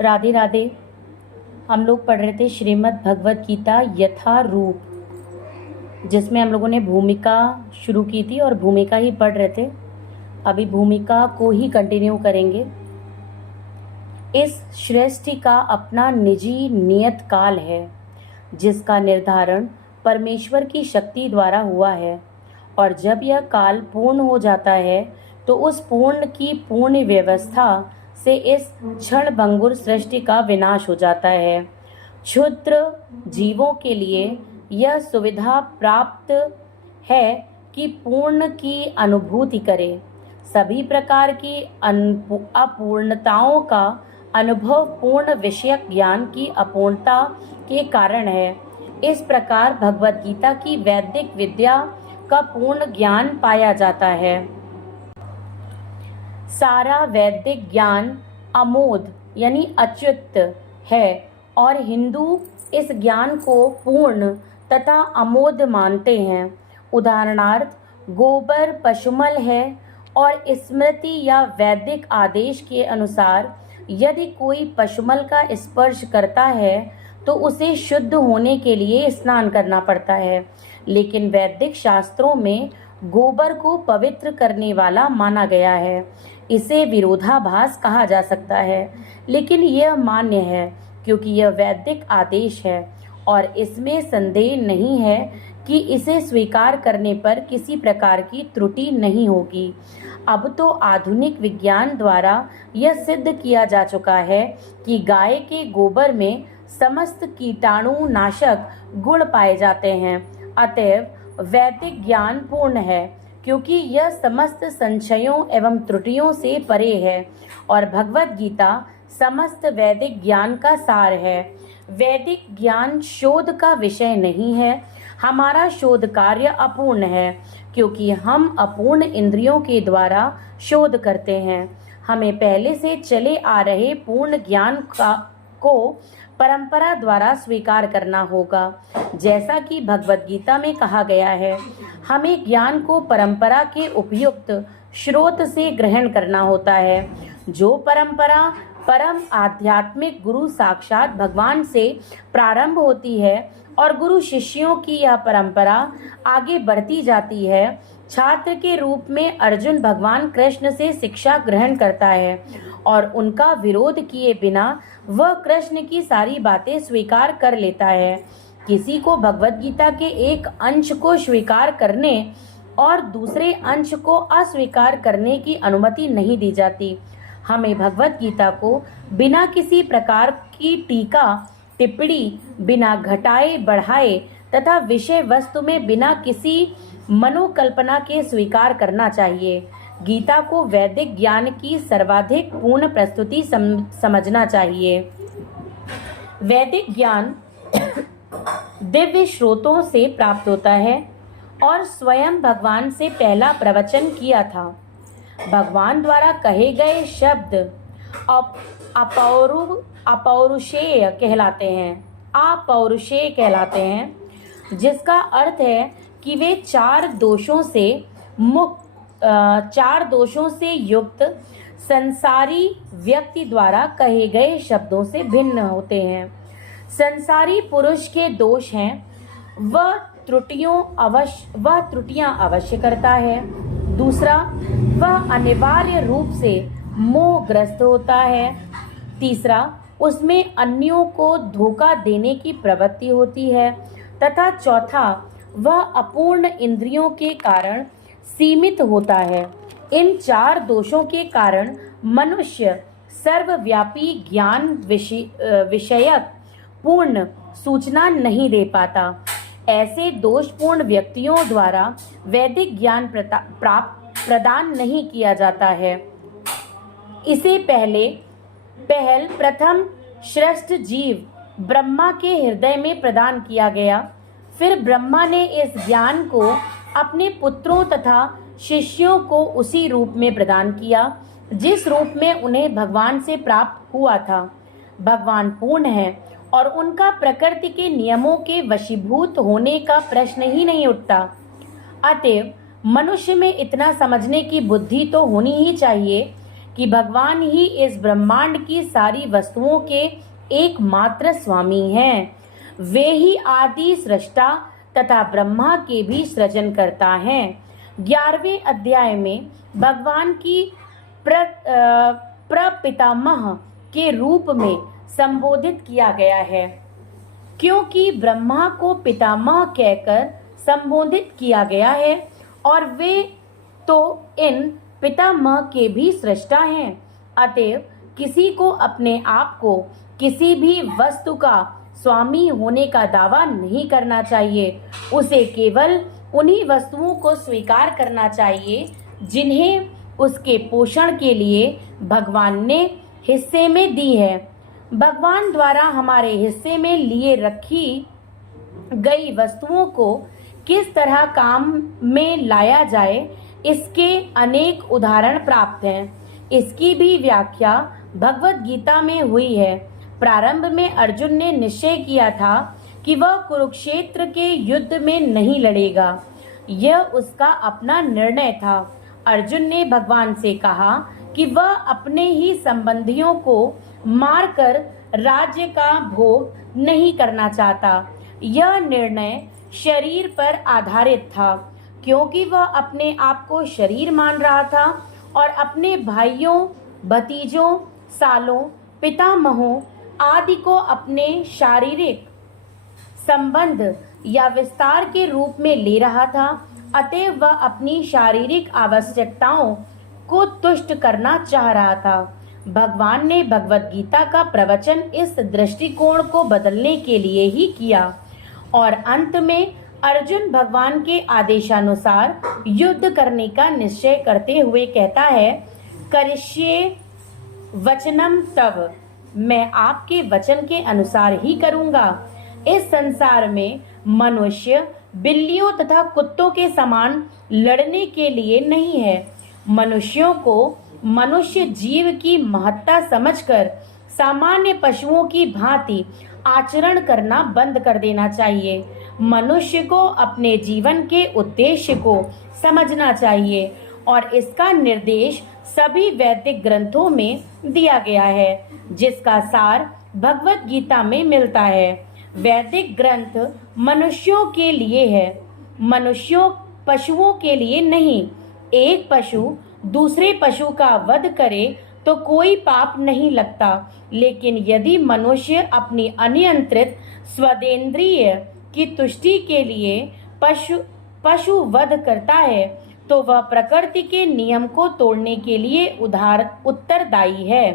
राधे राधे। हम लोग पढ़ रहे थे श्रीमद् भगवत गीता यथा रूप, जिसमें हम लोगों ने भूमिका शुरू की थी और भूमिका ही पढ़ रहे थे। अभी भूमिका को ही कंटिन्यू करेंगे। इस सृष्टि का अपना निजी नियत काल है, जिसका निर्धारण परमेश्वर की शक्ति द्वारा हुआ है, और जब यह काल पूर्ण हो जाता है तो उस पूर्ण की पूर्ण व्यवस्था से इस क्षणभंगुर सृष्टि का विनाश हो जाता है। क्षुद्र जीवों के लिए यह सुविधा प्राप्त है कि पूर्ण की अनुभूति करें। सभी प्रकार की अपूर्णताओं का अनुभव पूर्ण विषयक ज्ञान की अपूर्णता के कारण है। इस प्रकार भगवत गीता की वैदिक विद्या का पूर्ण ज्ञान पाया जाता है। सारा वैदिक ज्ञान अमोद यानी अच्युत है, और हिंदू इस ज्ञान को पूर्ण तथा अमोद मानते हैं। उदाहरणार्थ, गोबर पशुमल है, और स्मृति या वैदिक आदेश के अनुसार यदि कोई पशुमल का स्पर्श करता है तो उसे शुद्ध होने के लिए स्नान करना पड़ता है। लेकिन वैदिक शास्त्रों में गोबर को पवित्र करने वाला माना गया है। इसे विरोधाभास कहा जा सकता है, लेकिन यह मान्य है क्योंकि यह वैदिक आदेश है और इसमें संदेह नहीं है कि इसे स्वीकार करने पर किसी प्रकार की त्रुटि नहीं होगी। अब तो आधुनिक विज्ञान द्वारा यह सिद्ध किया जा चुका है कि गाय के गोबर में समस्त कीटाणुनाशक गुण पाए जाते हैं। अतएव वैदिक ज्ञान पूर्ण है, क्योंकि यह समस्त संशयों एवं त्रुटियों से परे है, और भगवत गीता समस्त वैदिक ज्ञान का सार है। वैदिक ज्ञान शोध का विषय नहीं है। हमारा शोध कार्य अपूर्ण है, क्योंकि हम अपूर्ण इंद्रियों के द्वारा शोध करते हैं। हमें पहले से चले आ रहे पूर्ण ज्ञान को परंपरा द्वारा स्वीकार करना होगा। जैसा कि भगवत गीता में कहा गया है, हमें ज्ञान को परंपरा के उपयुक्त स्रोत से ग्रहण करना होता है। जो परंपरा परम आध्यात्मिक गुरु साक्षात भगवान से प्रारंभ होती है और गुरु शिष्यों की यह परंपरा आगे बढ़ती जाती है। छात्र के रूप में अर्जुन भगवान कृष्ण से शिक्षा ग्रहण करता है और उनका विरोध किए बिना वह कृष्ण की सारी बातें स्वीकार कर लेता है। किसी को भगवत गीता के एक अंश को स्वीकार करने और दूसरे अंश को अस्वीकार करने की अनुमति नहीं दी जाती। हमें भगवत गीता को बिना किसी प्रकार की टीका टिप्पणी, बिना घटाए बढ़ाए तथा विषय वस्तु में बिना किसी मनोकल्पना के स्वीकार करना चाहिए। गीता को वैदिक ज्ञान की सर्वाधिक पूर्ण प्रस्तुति समझना चाहिए। वैदिक ज्ञान दिव्य स्रोतों से प्राप्त होता है और स्वयं भगवान से पहला प्रवचन किया था। भगवान द्वारा कहे गए शब्द अपौरुषेय कहलाते हैं, जिसका अर्थ है कि वे चार दोषों से युक्त संसारी व्यक्ति द्वारा कहे गए शब्दों से भिन्न होते हैं। संसारी पुरुष के दोष हैं, वह त्रुटियां अवश्य करता है। दूसरा, वह अनिवार्य रूप से मोहग्रस्त होता है। तीसरा, उसमें अन्यों को धोखा देने की प्रवृत्ति होती है। तथा चौथा, वह अपूर्ण इंद्रियों के कारण सीमित होता है। इन चार दोषों के कारण मनुष्य सर्वव्यापी ज्ञान विषयक पूर्ण सूचना नहीं दे पाता। ऐसे दोषपूर्ण व्यक्तियों द्वारा वैदिक ज्ञान प्रदान नहीं किया जाता है। इसे प्रथम श्रेष्ठ जीव ब्रह्मा के हृदय में प्रदान किया गया। फिर ब्रह्मा ने इस ज्ञान को अपने पुत्रों तथा शिष्यों को उसी रूप में प्रदान किया जिस रूप में उन्हें भगवान से प्राप्त हुआ था। भगवान पूर्ण है और उनका प्रकृति के नियमों के वशीभूत होने का प्रश्न ही नहीं उठता। अतएव मनुष्य में इतना समझने की बुद्धि तो होनी ही चाहिए कि भगवान ही इस ब्रह्मांड की सारी वस्तुओं के एकमात्र स्वामी हैं। वे ही आदि सृष्टा तथा ब्रह्मा के भी सृजन करता हैं। 11वें अध्याय में भगवान की प्रपितामह के रूप में संबोधित किया गया है, क्योंकि ब्रह्मा को पितामह कहकर संबोधित किया गया है और वे तो इन पितामह के भी सृष्टा हैं। अतएव किसी को अपने आप को किसी भी वस्तु का स्वामी होने का दावा नहीं करना चाहिए। उसे केवल उन्हीं वस्तुओं को स्वीकार करना चाहिए जिन्हें उसके पोषण के लिए भगवान ने हिस्से में दी है। भगवान द्वारा हमारे हिस्से में लिए रखी गई वस्तुओं को किस तरह काम में लाया जाए, इसके अनेक उदाहरण प्राप्त हैं। इसकी भी व्याख्या भगवत गीता में हुई है। प्रारंभ में अर्जुन ने निश्चय किया था कि वह कुरुक्षेत्र के युद्ध में नहीं लड़ेगा। यह उसका अपना निर्णय था। अर्जुन ने भगवान से कहा कि वह अपने ही संबंधियों को मारकर राज्य का भोग नहीं करना चाहता। यह निर्णय शरीर पर आधारित था, क्योंकि वह अपने आप को शरीर मान रहा था और अपने भाइयों, भतीजों, सालों, पितामहों आदि को अपने शारीरिक संबंध या विस्तार के रूप में ले रहा था। अतएव वह अपनी शारीरिक आवश्यकताओं को तुष्ट करना चाह रहा था। भगवान ने भगवत गीता का प्रवचन इस दृष्टिकोण को बदलने के लिए ही किया और अंत में अर्जुन भगवान के आदेशानुसार युद्ध करने का निश्चय करते हुए कहता है, करिष्ये वचनम तव, मैं आपके वचन के अनुसार ही करूंगा। इस संसार में मनुष्य बिल्लियों तथा कुत्तों के समान लड़ने के लिए नहीं है। मनुष्यों को मनुष्य जीव की महत्ता समझकर सामान्य पशुओं की भांति आचरण करना बंद कर देना चाहिए। मनुष्य को अपने जीवन के उद्देश्य को समझना चाहिए और इसका निर्देश सभी वैदिक ग्रंथों में दिया गया है, जिसका सार भगवत गीता में मिलता है। वैदिक ग्रंथ मनुष्यों के लिए है, मनुष्यों पशुओं के लिए नहीं। एक पशु दूसरे पशु का वध करे तो कोई पाप नहीं लगता, लेकिन यदि मनुष्य अपनी अनियंत्रित स्वदेंद्रिय की तुष्टि के लिए पशु वध करता है तो वह प्रकृति के नियम को तोड़ने के लिए उत्तरदायी है।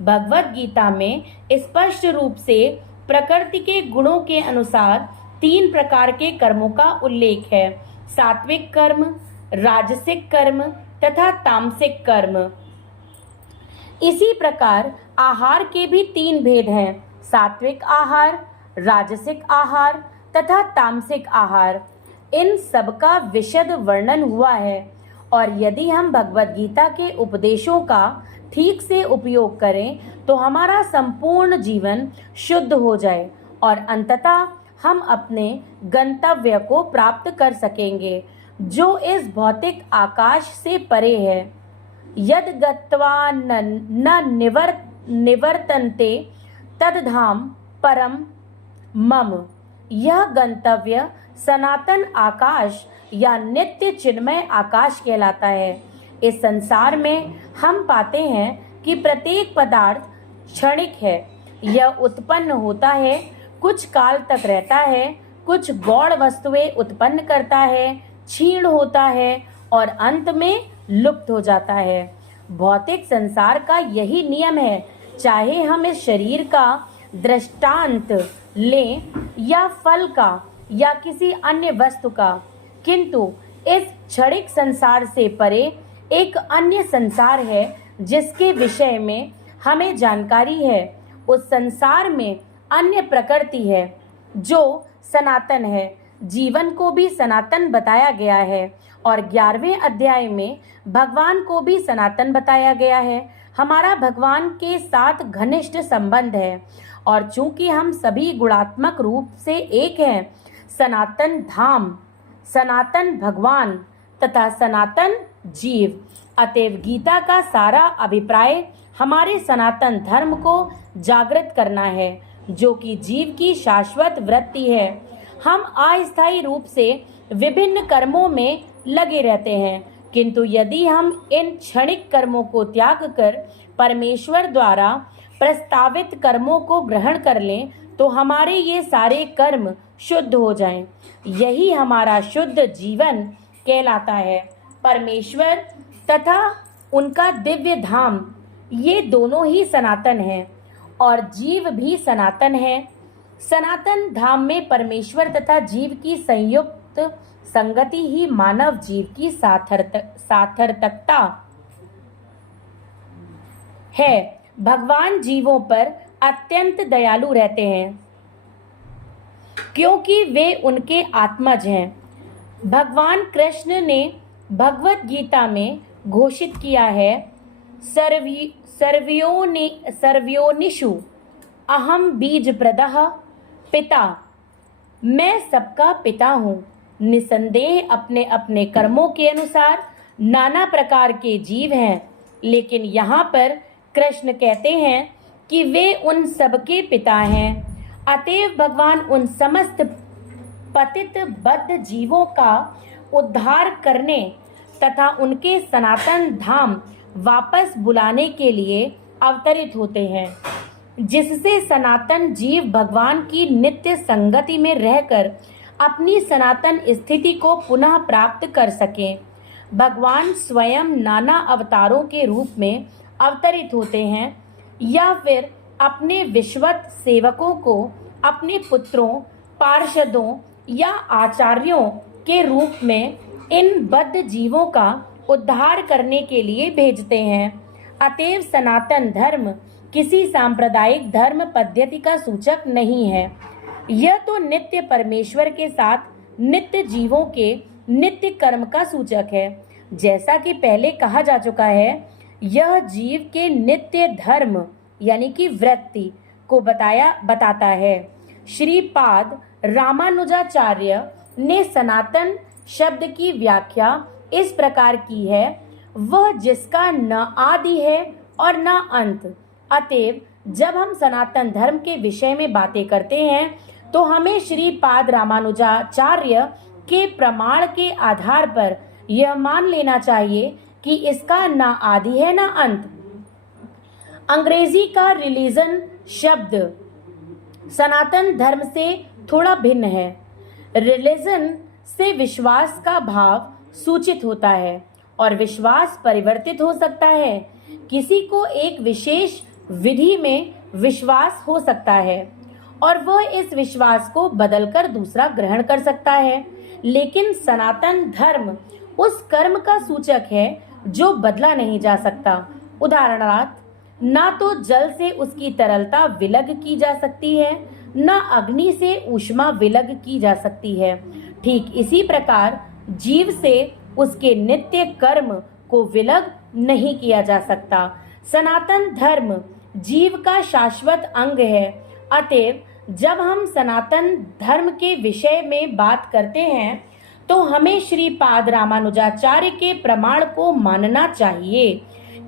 भगवत गीता में स्पष्ट रूप से प्रकृति के गुणों के अनुसार 3 प्रकार के कर्मों का उल्लेख है: सात्विक कर्म, राजसिक कर्म तथा तामसिक कर्म। इसी प्रकार आहार के भी 3 भेद हैं: सात्विक आहार, राजसिक आहार तथा तामसिक आहार। इन सबका विशद वर्णन हुआ है और यदि हम भगवत गीता के उपदेशों का ठीक से उपयोग करें तो हमारा संपूर्ण जीवन शुद्ध हो जाए और अंततः हम अपने गंतव्य को प्राप्त कर सकेंगे, जो इस भौतिक आकाश से परे है। यद गत्वा न निवर्तन्ते तद्धाम परम मम। यह गंतव्य सनातन आकाश या नित्य चिन्मय आकाश कहलाता है। इस संसार में हम पाते हैं कि प्रत्येक पदार्थ क्षणिक है। यह उत्पन्न होता है, कुछ काल तक रहता है, कुछ गौण वस्तुएं उत्पन्न करता है, क्षीण होता है और अंत में लुप्त हो जाता है। भौतिक संसार का यही नियम है। चाहे हम इस शरीर का दृष्टांत लें या फल का या किसी अन्य वस्तु का, किंतु इस क्षणिक संसार से परे एक अन्य संसार है जिसके विषय में हमें जानकारी है। उस संसार में अन्य प्रकृति है जो सनातन है। जीवन को भी सनातन बताया गया है और 11वें अध्याय में भगवान को भी सनातन बताया गया है। हमारा भगवान के साथ घनिष्ठ संबंध है और चूंकि हम सभी गुणात्मक रूप से एक हैं, सनातन धाम, सनातन भगवान तथा सनातन जीव अतएव गीता का सारा अभिप्राय हमारे सनातन धर्म को जागृत करना है, जो कि जीव की शाश्वत वृत्ति है। हम अस्थायी रूप से विभिन्न कर्मों में लगे रहते हैं, किंतु यदि हम इन क्षणिक कर्मों को त्याग कर परमेश्वर द्वारा प्रस्तावित कर्मों को ग्रहण कर लें, तो हमारे ये सारे कर्म शुद्ध हो जाएं। यही हमारा शुद्ध जीवन कहलाता है। परमेश्वर तथा उनका दिव्य धाम, ये दोनों ही सनातन हैं और जीव भी सनातन है। सनातन धाम में परमेश्वर तथा जीव की संयुक्त संगति ही मानव जीव की सार्थकता है। भगवान जीवों पर अत्यंत दयालु रहते हैं, क्योंकि वे उनके आत्मज हैं। भगवान कृष्ण ने भगवत गीता में घोषित किया है, सर्वयोनिषु अहम बीज प्रदः पिता, मैं सबका पिता हूँ। निसंदेह अपने अपने कर्मों के अनुसार नाना प्रकार के जीव हैं, लेकिन यहाँ पर कृष्ण कहते हैं कि वे उन सबके पिता हैं। अतएव भगवान उन समस्त पतित बद्ध जीवों का उद्धार करने तथा उनके सनातन धाम वापस बुलाने के लिए अवतरित होते हैं, जिससे सनातन जीव भगवान की नित्य संगति में रहकर अपनी सनातन स्थिति को पुनः प्राप्त कर सकें। भगवान स्वयं नाना अवतारों के रूप में अवतरित होते हैं या फिर अपने विश्वत सेवकों को अपने पुत्रों, पार्षदों या आचार्यों के रूप में इन बद्ध जीवों का उद्धार करने के लिए भेजते हैं। अतएव सनातन धर्म किसी सांप्रदायिक धर्म पद्धति का सूचक नहीं है। यह तो नित्य परमेश्वर के साथ नित्य जीवों के नित्य कर्म का सूचक है। जैसा कि पहले कहा जा चुका है, यह जीव के नित्य धर्म यानी कि वृत्ति को बताता है। श्रीपाद रामानुजाचार्य ने सनातन शब्द की व्याख्या इस प्रकार की है, वह जिसका न आदि है और न अंत। अतएव जब हम सनातन धर्म के विषय में बातें करते हैं, तो हमें श्रीपाद रामानुजाचार्य के प्रमाण के आधार पर यह मान लेना चाहिए कि इसका न आदि है न अंत। अंग्रेजी का रिलीजन शब्द सनातन धर्म से थोड़ा भिन्न है। रिलीजन से विश्वास का भाव सूचित होता है और विश्वास परिवर्तित हो सकता है। किसी को एक विशेष विधि में विश्वास हो सकता है और वह इस विश्वास को बदलकर दूसरा ग्रहण कर सकता है, लेकिन सनातन धर्म उस कर्म का सूचक है जो बदला नहीं जा सकता। उदाहरणार्थ, ना तो जल से उसकी तरलता विलग की जा सकती है, न अग्नि से ऊष्मा विलग की जा सकती है। ठीक इसी प्रकार जीव से उसके नित्य कर्म को विलग नहीं किया जा सकता। सनातन धर्म जीव का शाश्वत अंग है। अतएव जब हम सनातन धर्म के विषय में बात करते हैं, तो हमें श्रीपाद रामानुजाचार्य के प्रमाण को मानना चाहिए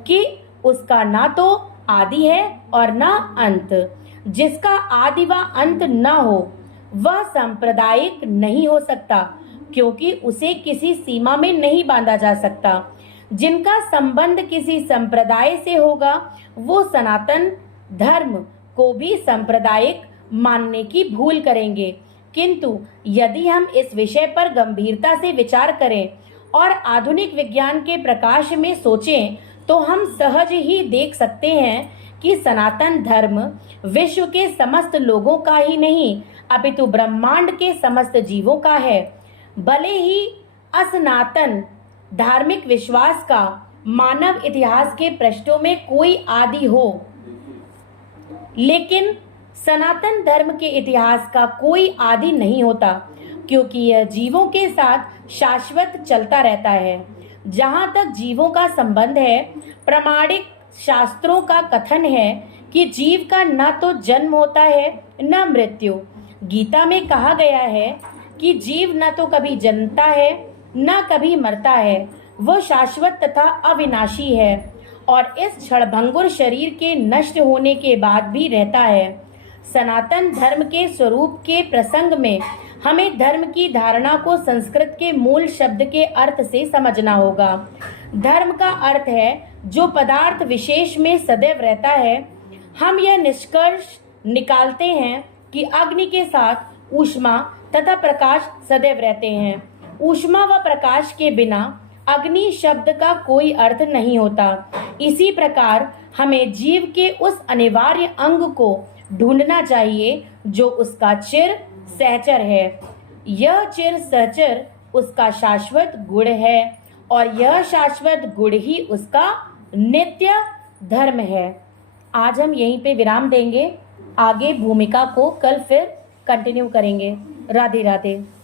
कि उसका ना तो आदि है और ना अंत। जिसका आदि व अंत न हो वह सांप्रदायिक नहीं हो सकता, क्योंकि उसे किसी सीमा में नहीं बांधा जा सकता। जिनका संबंध किसी संप्रदाय से होगा, वो सनातन धर्म को भी सांप्रदायिक मानने की भूल करेंगे। किंतु यदि हम इस विषय पर गंभीरता से विचार करें और आधुनिक विज्ञान के प्रकाश में सोचें, तो हम सहज ही देख सकते हैं कि सनातन धर्म विश्व के समस्त लोगों का ही नहीं, अपितु ब्रह्मांड के समस्त जीवों का है। भले ही असनातन धार्मिक विश्वास का मानव इतिहास के पृष्ठों में कोई आदि हो, लेकिन सनातन धर्म के इतिहास का कोई आदि नहीं होता, क्योंकि यह जीवों के साथ शाश्वत चलता रहता है। जहाँ तक जीवों का संबंध है, प्रामाणिक शास्त्रों का कथन है कि जीव का न तो जन्म होता है न मृत्यु। गीता में कहा गया है कि जीव न तो कभी जन्मता है न कभी मरता है, वह शाश्वत तथा अविनाशी है और इस क्षणभंगुर शरीर के नष्ट होने के बाद भी रहता है। सनातन धर्म के स्वरूप के प्रसंग में हमें धर्म की धारणा को संस्कृत के मूल शब्द के अर्थ से समझना होगा। धर्म का अर्थ है जो पदार्थ विशेष में सदैव रहता है। हम यह निष्कर्ष निकालते हैं कि अग्नि के साथ ऊष्मा तथा प्रकाश सदैव रहते हैं। ऊष्मा व प्रकाश के बिना अग्नि शब्द का कोई अर्थ नहीं होता। इसी प्रकार हमें जीव के उस अनिवार्य अंग को ढूंढना चाहिए जो उसका चिर सहचर है। यह चिर सहचर उसका शाश्वत गुण है और यह शाश्वत गुण ही उसका नित्य धर्म है। आज हम यहीं पे विराम देंगे। आगे भूमिका को कल फिर कंटिन्यू करेंगे। राधे राधे।